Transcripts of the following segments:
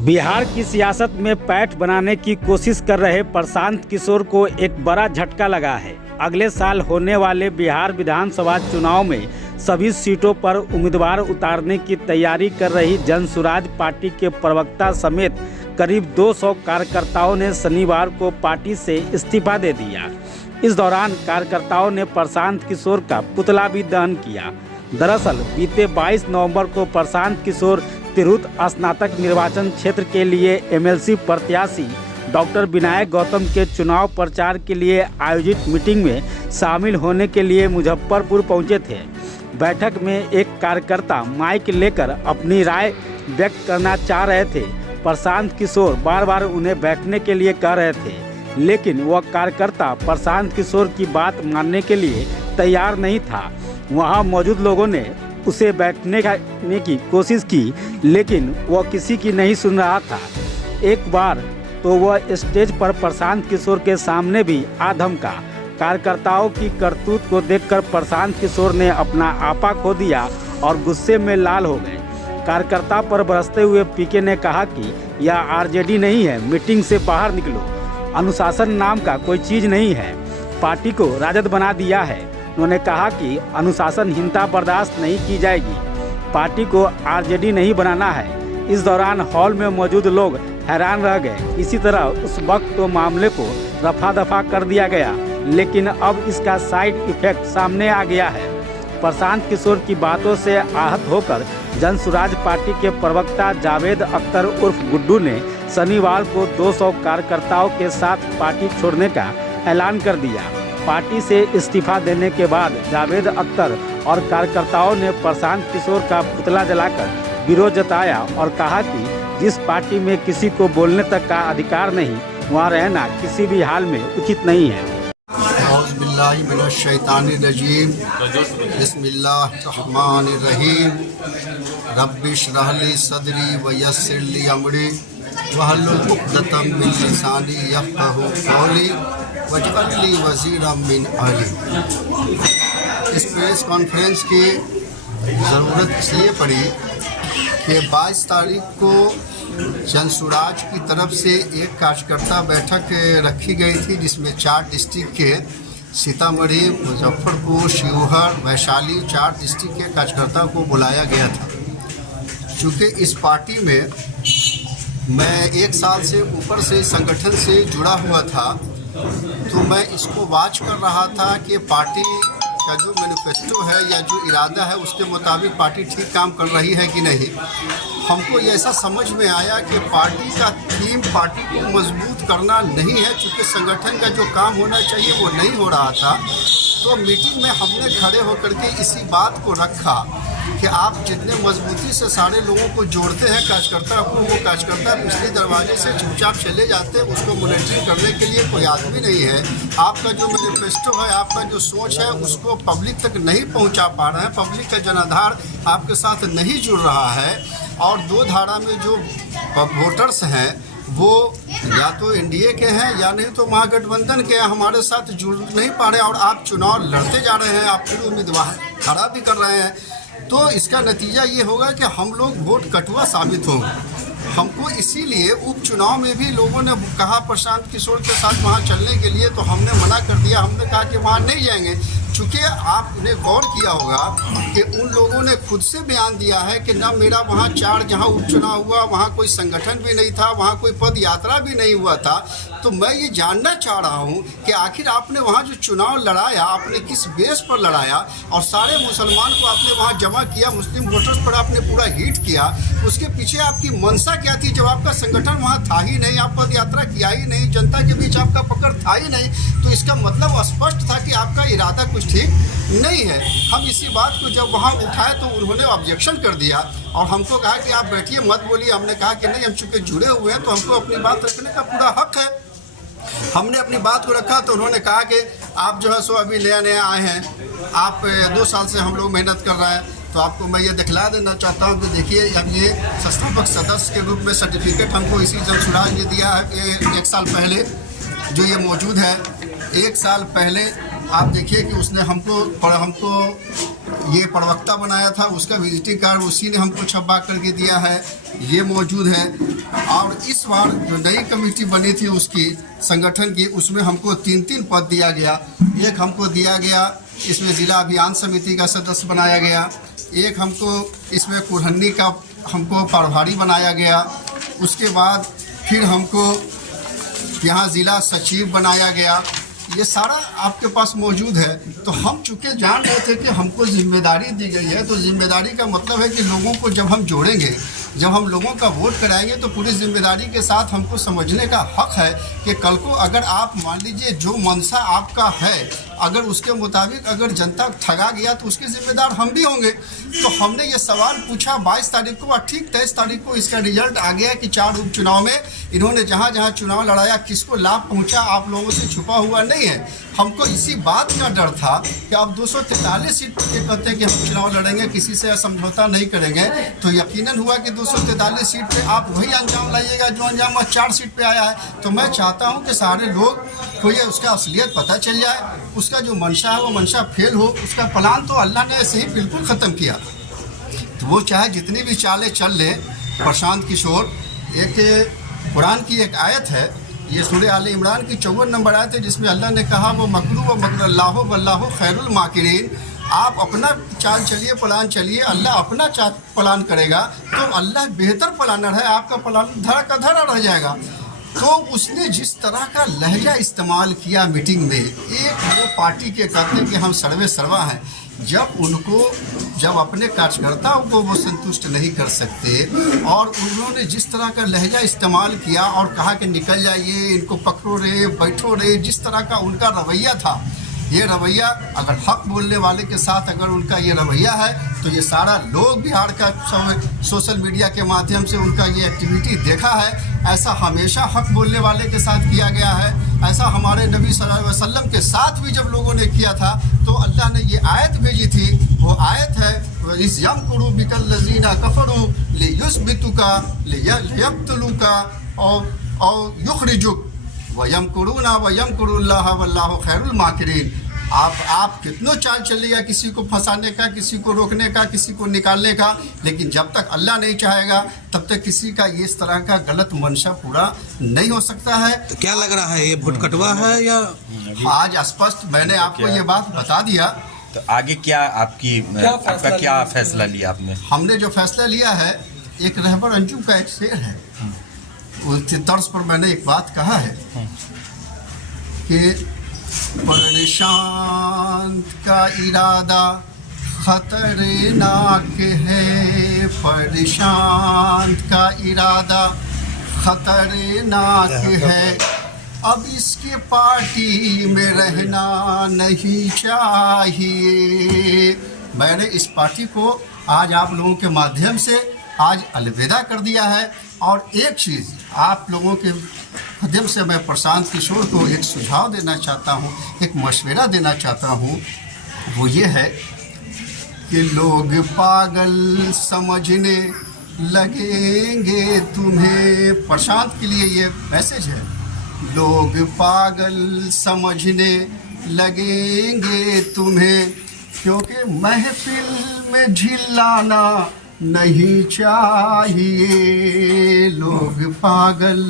बिहार की सियासत में पैठ बनाने की कोशिश कर रहे प्रशांत किशोर को एक बड़ा झटका लगा है। अगले साल होने वाले बिहार विधानसभा चुनाव में सभी सीटों पर उम्मीदवार उतारने की तैयारी कर रही जनसुराज पार्टी के प्रवक्ता समेत करीब 200 कार्यकर्ताओं ने शनिवार को पार्टी से इस्तीफा दे दिया। इस दौरान कार्यकर्ताओं ने प्रशांत किशोर का पुतला भी दहन किया। दरअसल बीते 22 नवंबर को प्रशांत किशोर तिरहुत स्नातक निर्वाचन क्षेत्र के लिए एमएलसी प्रत्याशी डॉक्टर विनायक गौतम के चुनाव प्रचार के लिए आयोजित मीटिंग में शामिल होने के लिए मुजफ्फरपुर पहुंचे थे। बैठक में एक कार्यकर्ता माइक लेकर अपनी राय व्यक्त करना चाह रहे थे। प्रशांत किशोर बार बार उन्हें बैठने के लिए कह रहे थे, लेकिन वह कार्यकर्ता प्रशांत किशोर की बात मानने के लिए तैयार नहीं था। वहां मौजूद लोगों ने उसे बैठने की कोशिश की, लेकिन वह किसी की नहीं सुन रहा था। एक बार तो वह स्टेज पर प्रशांत किशोर के सामने भी आ धमका। कार्यकर्ताओं की करतूत को देखकर प्रशांत किशोर ने अपना आपा खो दिया और गुस्से में लाल हो गए। कार्यकर्ता पर बरसते हुए पीके ने कहा कि यह आरजेडी नहीं है, मीटिंग से बाहर निकलो। अनुशासन नाम का कोई चीज़ नहीं है, पार्टी को राजद बना दिया है। उन्होंने कहा कि अनुशासनहीनता बर्दाश्त नहीं की जाएगी, पार्टी को आरजेडी नहीं बनाना है। इस दौरान हॉल में मौजूद लोग हैरान रह गए। इसी तरह उस वक्त तो मामले को रफा दफा कर दिया गया, लेकिन अब इसका साइड इफेक्ट सामने आ गया है। प्रशांत किशोर की बातों से आहत होकर जनसुराज पार्टी के प्रवक्ता जावेद अख्तर उर्फ गुड्डू ने शनिवार को 200 कार्यकर्ताओं के साथ पार्टी छोड़ने का ऐलान कर दिया। पार्टी से इस्तीफा देने के बाद जावेद अख्तर और कार्यकर्ताओं ने प्रशांत किशोर का पुतला जलाकर विरोध जताया और कहा कि जिस पार्टी में किसी को बोलने तक का अधिकार नहीं, वहां रहना किसी भी हाल में उचित नहीं है। औज़ुबिल्लाहिमिनश्शैतानिर्रजीम बिस्मिल्लाहिर्रहमानिर्रहीम रब्बि इश्रह ली सदरी व यस्सिर ली अमरी वहलुल उक़दतम मिन लिसानी यफ़क़हू क़ौली वजअल ली वज़ीरम मिन अहली। इस प्रेस कॉन्फ्रेंस की ज़रूरत इसलिए पड़ी कि 22 तारीख को जनसुराज की तरफ से एक कार्यकर्ता बैठक रखी गई थी, जिसमें 4 डिस्ट्रिक्ट के सीतामढ़ी, मुजफ्फरपुर, शिवहर, वैशाली 4 डिस्ट्रिक्ट के कार्यकर्ता को बुलाया गया था। चूँकि इस पार्टी में मैं 1 साल से ऊपर से संगठन से जुड़ा हुआ था, तो मैं इसको वॉच कर रहा था कि पार्टी का जो मैनिफेस्टो है या जो इरादा है उसके मुताबिक पार्टी ठीक काम कर रही है कि नहीं। हमको ऐसा समझ में आया कि पार्टी का थीम पार्टी को मजबूत करना नहीं है, चूँकि संगठन का जो काम होना चाहिए वो नहीं हो रहा था। तो मीटिंग में हमने खड़े होकर के इसी बात को रखा कि आप जितने मजबूती से सारे लोगों को जोड़ते हैं कार्यकर्ता को, वो कार्यकर्ता पिछले दरवाजे से चुपचाप चले जाते हैं। उसको मॉनिटरिंग करने के लिए कोई आदमी नहीं है। आपका जो मैनिफेस्टो है, आपका जो सोच है, उसको पब्लिक तक नहीं पहुंचा पा रहे हैं। पब्लिक का जनाधार आपके साथ नहीं जुड़ रहा है। और 2 धारा में जो वोटर्स हैं वो या तो एनडीए के हैं या नहीं तो महागठबंधन के हैं, हमारे साथ जुड़ नहीं पा रहे हैं। और आप चुनाव लड़ते जा रहे हैं, आप फिर उम्मीदवार खड़ा भी कर रहे हैं, तो इसका नतीजा ये होगा कि हम लोग वोट कटुआ साबित होंगे। हमको इसीलिए उपचुनाव में भी लोगों ने कहा प्रशांत किशोर के साथ वहाँ चलने के लिए, तो हमने मना कर दिया। हमने कहा कि वहाँ नहीं जाएंगे। चूँकि आपने गौर किया होगा कि उन लोगों ने खुद से बयान दिया है कि ना मेरा वहाँ 4 जहाँ उपचुनाव हुआ वहाँ कोई संगठन भी नहीं था, वहाँ कोई पद यात्रा भी नहीं हुआ था। तो मैं ये जानना चाह रहा हूँ कि आखिर आपने वहाँ जो चुनाव लड़ाया, आपने किस बेस पर लड़ाया और सारे मुसलमान को आपने वहाँ जमा किया, मुस्लिम वोटर्स पर आपने पूरा हिट किया। उसके पीछे आपकी मंशा क्या थी? जब आपका संगठन वहाँ था ही नहीं, आप पद यात्रा किया ही नहीं, जनता के बीच आपका पकड़ था ही नहीं, तो इसका मतलब स्पष्ट था कि आपका इरादा कुछ ठीक नहीं है। हम इसी बात को जब वहाँ उठाए तो उन्होंने ऑब्जेक्शन कर दिया और हमको कहा कि आप बैठिए, मत बोलिए। हमने कहा कि नहीं, हम चूँकि जुड़े हुए हैं तो हमको अपनी बात रखने का पूरा हक है। हमने अपनी बात को रखा तो उन्होंने कहा कि आप जो है सो अभी नया आए हैं, आप 2 साल से हम लोग मेहनत कर रहे हैं, तो आपको मैं ये दिखला देना चाहता हूँ कि देखिए, अब ये संस्थापक सदस्य के रूप में सर्टिफिकेट हमको इसी जनसुराज ने दिया है। 1 साल पहले जो ये मौजूद है, 1 साल पहले आप देखिए कि उसने हमको ये प्रवक्ता बनाया था, उसका विजिटिंग कार्ड उसी ने हमको छपा करके दिया है, ये मौजूद है। और इस बार जो नई कमेटी बनी थी उसकी संगठन की, उसमें हमको 3 पद दिया गया। एक हमको दिया गया इसमें ज़िला अभियान समिति का सदस्य बनाया गया, एक हमको इसमें कुरहन्नी का हमको प्रभारी बनाया गया, उसके बाद फिर हमको यहाँ ज़िला सचिव बनाया गया। ये सारा आपके पास मौजूद है। तो हम चूँकि जान रहे थे कि हमको जिम्मेदारी दी गई है, तो जिम्मेदारी का मतलब है कि लोगों को जब हम जोड़ेंगे, जब हम लोगों का वोट कराएंगे, तो पूरी जिम्मेदारी के साथ हमको समझने का हक है कि कल को अगर आप मान लीजिए जो मंशा आपका है, अगर उसके मुताबिक अगर जनता ठगा गया तो उसके जिम्मेदार हम भी होंगे। तो हमने ये सवाल पूछा 22 तारीख को, और ठीक 23 तारीख को इसका रिजल्ट आ गया कि 4 उपचुनाव में इन्होंने जहाँ जहाँ चुनाव लड़ाया, किसको लाभ पहुँचा आप लोगों से छुपा हुआ नहीं है। हमको इसी बात का डर था कि अब 243 सीट पे कहते हैं कि हम चुनाव लड़ेंगे, किसी से समझौता नहीं करेंगे, तो यकीनन हुआ कि 243 सीट पे आप वही अंजाम लाइएगा जो अंजाम 4 सीट पे आया है। तो मैं चाहता हूं कि सारे लोग को ये उसका असलियत पता चल जाए, उसका जो मंशा है वो मंशा फेल हो। उसका प्लान तो अल्लाह ने ऐसे ही बिल्कुल ख़त्म किया। तो वो चाहे जितनी भी चालें चल ले, प्रशांत किशोर, एक कुरान की एक आयत है, ये सूरह आले इमरान की 54 नंबर आयत है, जिसमें अल्लाह ने कहा वो मकरू व मकरुल्लाहु वल्लाहु खैरुल माकिरीन। आप अपना चाल चलिए, प्लान चलिए, अल्लाह अपना प्लान करेगा, तो अल्लाह बेहतर प्लानर है, आपका प्लान धरा का धरा रह जाएगा। तो उसने जिस तरह का लहजा इस्तेमाल किया मीटिंग में, एक वो पार्टी के कहते हैं कि हम सर्वे सर्वा हैं, जब अपने कार्यकर्ताओं को वो संतुष्ट नहीं कर सकते, और उन्होंने जिस तरह का लहजा इस्तेमाल किया और कहा कि निकल जाइए, इनको पकड़ो रे, बैठो रे, जिस तरह का उनका रवैया था, ये रवैया अगर हक बोलने वाले के साथ अगर उनका ये रवैया है, तो ये सारा लोग बिहार का सोशल मीडिया के माध्यम से उनका ये एक्टिविटी देखा है। ऐसा हमेशा हक बोलने वाले के साथ किया गया है। ऐसा हमारे नबी सल्लल्लाहु अलैहि वसल्लम के साथ भी जब लोगों ने किया था, तो अल्लाह ने ये आयत भेजी थी। वो आयत है यमकुरु बिकल लज़ीना कफरू लियुस्बितुका लियक़्तुलुका और युखरिजुक व यमकुरुना व यमकुरुल्लाह वल्लाहु खैरुल माकिरीन। आप कितनों चाल चलेगा किसी को फंसाने का, किसी को रोकने का, किसी को निकालने का, लेकिन जब तक अल्लाह नहीं चाहेगा तब तक किसी का इस तरह का गलत मंशा पूरा नहीं हो सकता है। तो क्या लग रहा है, ये वोट कटवा है या? आज स्पष्ट मैंने आपको ये बात बता दिया। तो आगे क्या आपका क्या फैसला लिया आपने? हमने जो फैसला लिया है, एक रहबर अंजुम का एक शेर है, उसके तर्ज पर मैंने एक बात कहा है कि परेशान का इरादा खतरनाक है, परेशान का इरादा खतरनाक है, अब इसके पार्टी में रहना नहीं चाहिए। मैंने इस पार्टी को आज आप लोगों के माध्यम से आज अलविदा कर दिया है। और एक चीज़ आप लोगों के माध्यम से मैं प्रशांत किशोर को एक सुझाव देना चाहता हूँ, एक मशवरा देना चाहता हूँ, वो ये है कि लोग पागल समझने लगेंगे तुम्हें। प्रशांत के लिए ये मैसेज है, लोग पागल समझने लगेंगे तुम्हें, क्योंकि महफिल में झिल्लाना नहीं चाहिए, लोग पागल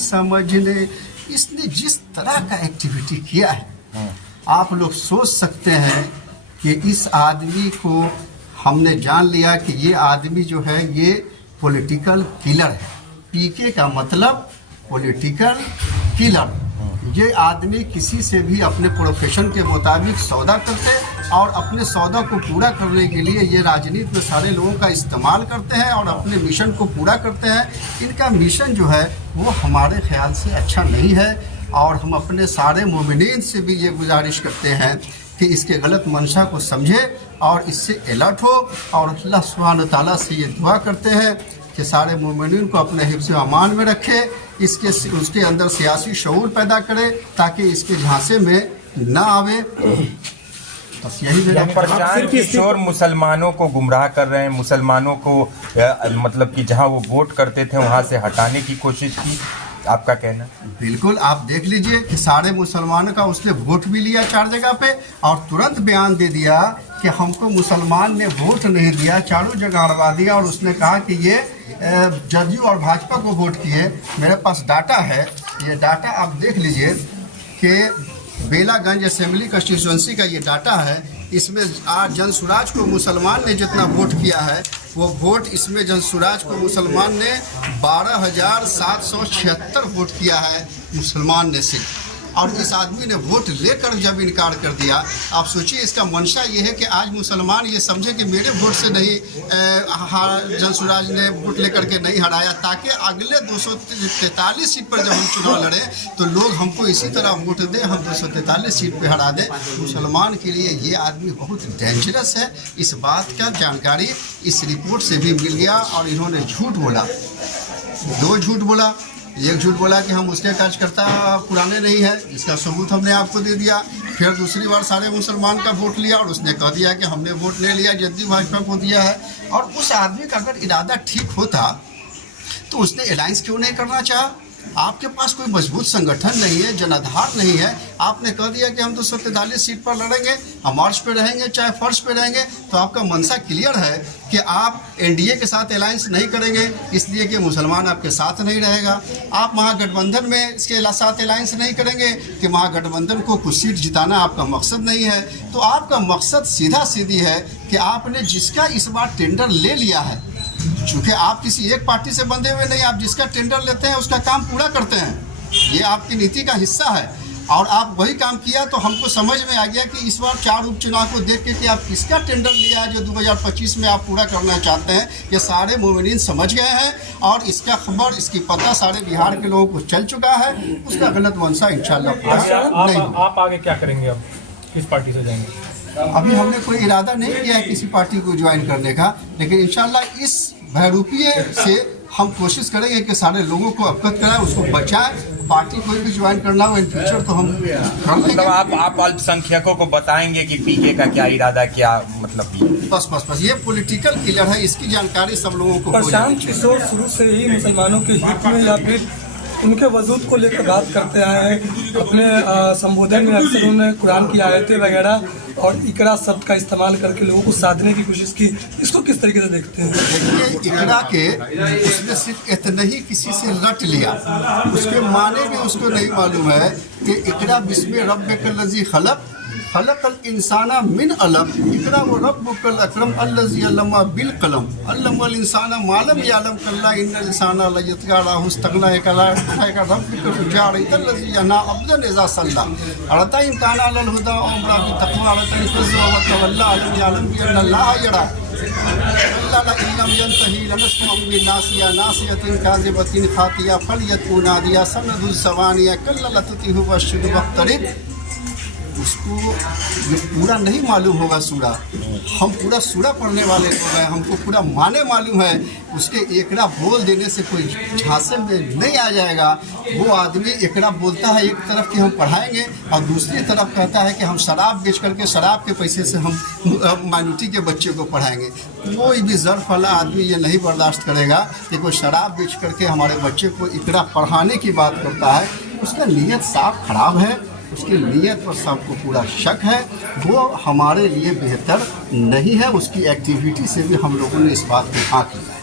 समझने। इसने जिस तरह का एक्टिविटी किया है, आप लोग सोच सकते हैं कि इस आदमी को हमने जान लिया कि ये आदमी जो है ये पॉलिटिकल किलर है। पीके का मतलब पॉलिटिकल किलर। ये आदमी किसी से भी अपने प्रोफेशन के मुताबिक सौदा करते और अपने सौदा को पूरा करने के लिए ये राजनीति में सारे लोगों का इस्तेमाल करते हैं और अपने मिशन को पूरा करते हैं। इनका मिशन जो है वो हमारे ख्याल से अच्छा नहीं है, और हम अपने सारे मोमिनीन से भी ये गुजारिश करते हैं कि इसके गलत मंशा को समझे और इससे अलर्ट हो, और अल्लाह सुब्हान ताला से ये दुआ करते हैं कि सारे मोमिनीन को अपने हिफ्ज़ अमान में रखे, उसके अंदर सियासी शऊर पैदा करे ताकि इसके झांसे में ना आवे। बस यही प्रशांत किशोर मुसलमानों को गुमराह कर रहे हैं, मुसलमानों को मतलब कि जहां वो वोट करते थे वहां से हटाने की कोशिश की। आपका कहना? बिल्कुल, आप देख लीजिए कि सारे मुसलमानों का उसने वोट भी लिया 4 जगह पे और तुरंत बयान दे दिया कि हमको मुसलमान ने वोट नहीं दिया, चारों जगह हड़वा दिया और उसने कहा कि ये जदयू और भाजपा को वोट किए। मेरे पास डाटा है, ये डाटा आप देख लीजिए कि बेलागंज असेंबली कंस्टिट्यूंसी का ये डाटा है। इसमें आज जनसुराज को मुसलमान ने जितना वोट किया है वो वोट इसमें जनसुराज को मुसलमान ने 12,776 वोट किया है मुसलमान ने सिर्फ। और इस आदमी ने वोट लेकर जब इनकार कर दिया, आप सोचिए इसका मंशा ये है कि आज मुसलमान ये समझे कि मेरे वोट से नहीं जनसुराज ने वोट लेकर के नहीं हराया, ताकि अगले 243 सीट पर जब हम चुनाव लड़े तो लोग हमको इसी तरह वोट दें, हम 243 सीट पे हरा दें। मुसलमान के लिए ये आदमी बहुत डेंजरस है। इस बात का जानकारी इस रिपोर्ट से भी मिल गया और इन्होंने झूठ बोला, 2 झूठ बोला। एक झूठ बोला कि हम उसके कार्यकर्ता पुराने नहीं हैं, इसका सबूत हमने आपको दे दिया। फिर दूसरी बार सारे मुसलमान का वोट लिया और उसने कह दिया कि हमने वोट नहीं लिया, जदयू भाजपा को दिया है। और उस आदमी का अगर इरादा ठीक होता तो उसने अलायंस क्यों नहीं करना चाहा? आपके पास कोई मजबूत संगठन नहीं है, जनाधार नहीं है, आपने कह दिया कि हम 243 सीट पर लड़ेंगे, हम मार्च पे रहेंगे चाहे फर्श पे रहेंगे। तो आपका मनसा क्लियर है कि आप एनडीए के साथ अलायंस नहीं करेंगे, इसलिए कि मुसलमान आपके साथ नहीं रहेगा। आप महागठबंधन में इसके साथ अलायंस नहीं करेंगे कि महागठबंधन को कुछ सीट जिताना आपका मकसद नहीं है। तो आपका मकसद सीधा सीधी है कि आपने जिसका इस बार टेंडर ले लिया है, चूँकि आप किसी एक पार्टी से बंधे हुए नहीं, आप जिसका टेंडर लेते हैं उसका काम पूरा करते हैं, ये आपकी नीति का हिस्सा है। और आप वही काम किया तो हमको समझ में आ गया कि इस बार 4 उपचुनाव को देख के कि आप किसका टेंडर लिया है जो 2025 में आप पूरा करना चाहते हैं, ये सारे मोमिनीन समझ गए हैं। और इसका खबर, इसकी पता सारे बिहार के लोगों को चल चुका है। उसका गलत मंशा इंशाल्लाह नहीं। आप आगे क्या करेंगे? अब किस पार्टी से जाएंगे? अभी हमने कोई इरादा नहीं किया है किसी पार्टी को ज्वाइन करने का, लेकिन इंशाल्लाह इस भयरूपिये से हम कोशिश करेंगे कि सारे लोगों को अवगत कराएं, उसको बचाएं। पार्टी कोई भी ज्वाइन करना हो इन फ्यूचर तो हम कर लेंगे। मतलब आप अल्पसंख्यकों को बताएंगे कि पीके का क्या इरादा, क्या मतलब? बस ये पॉलिटिकल किलर है, इसकी जानकारी सब लोगों को। प्रशांत किशोर शुरू से ही मुसलमानों के हित में या फिर उनके वजूद को लेकर बात करते आए हैं। अपने संबोधन में अक्सर उन्होंने कुरान की आयतें वगैरह और इकरा शब्द का इस्तेमाल करके लोगों को साधने की कोशिश की। इसको किस तरीके से देखते हैं? देखिए, इकरा के उसने सिर्फ इतना ही किसी से रट लिया, उसके माने भी उसको नहीं मालूम है कि इकरा बिस्मि रब्बिकल्लज़ी खलक़ल इंसाना मिन अलम, इकरा व रब्बुकल अकरम अल्लज़ी अल्लमा बिल कलम, अल्लमल इंसाना मा लम यअलम कल्ला इन्नल इंसाना लयतगा इस्तगना कला रब्बिका फुजारितल्लज़ी यना अब्दन इज़ा सल्ला अरता इम्कान अलल हुदा व अमरा बितक़वा अरता फज़वा व तवल्ला अलम यअलम bi anna अल्लाह यरा अल्लाह इल्लम यंतही लनस्मअ बिन नासिया नासियतिन काज़िबतिन खातिया फलयतु नादिया सनदुल सवानिया कल्ला लततिहु वशुद वक्तरिब। उसको ये पूरा नहीं मालूम होगा सूरा, हम पूरा सूरा पढ़ने वाले लोग हैं, हमको पूरा माने मालूम है। उसके एकड़ा बोल देने से कोई झांसे में नहीं आ जाएगा। वो आदमी एकड़ा बोलता है एक तरफ कि हम पढ़ाएंगे और दूसरी तरफ कहता है कि हम शराब बेच करके शराब के पैसे से हम माइनॉरिटी के बच्चे को पढ़ाएंगे। कोई भी ज़र्फ वाला आदमी ये नहीं बर्दाश्त करेगा कि कोई शराब बेच करके हमारे बच्चे को एकड़ा पढ़ाने की बात करता है। उसका नीयत साफ खराब है, उसकी नीयत पर सबको पूरा शक है, वो हमारे लिए बेहतर नहीं है। उसकी एक्टिविटी से भी हम लोगों ने इस बात को आँक लिया है।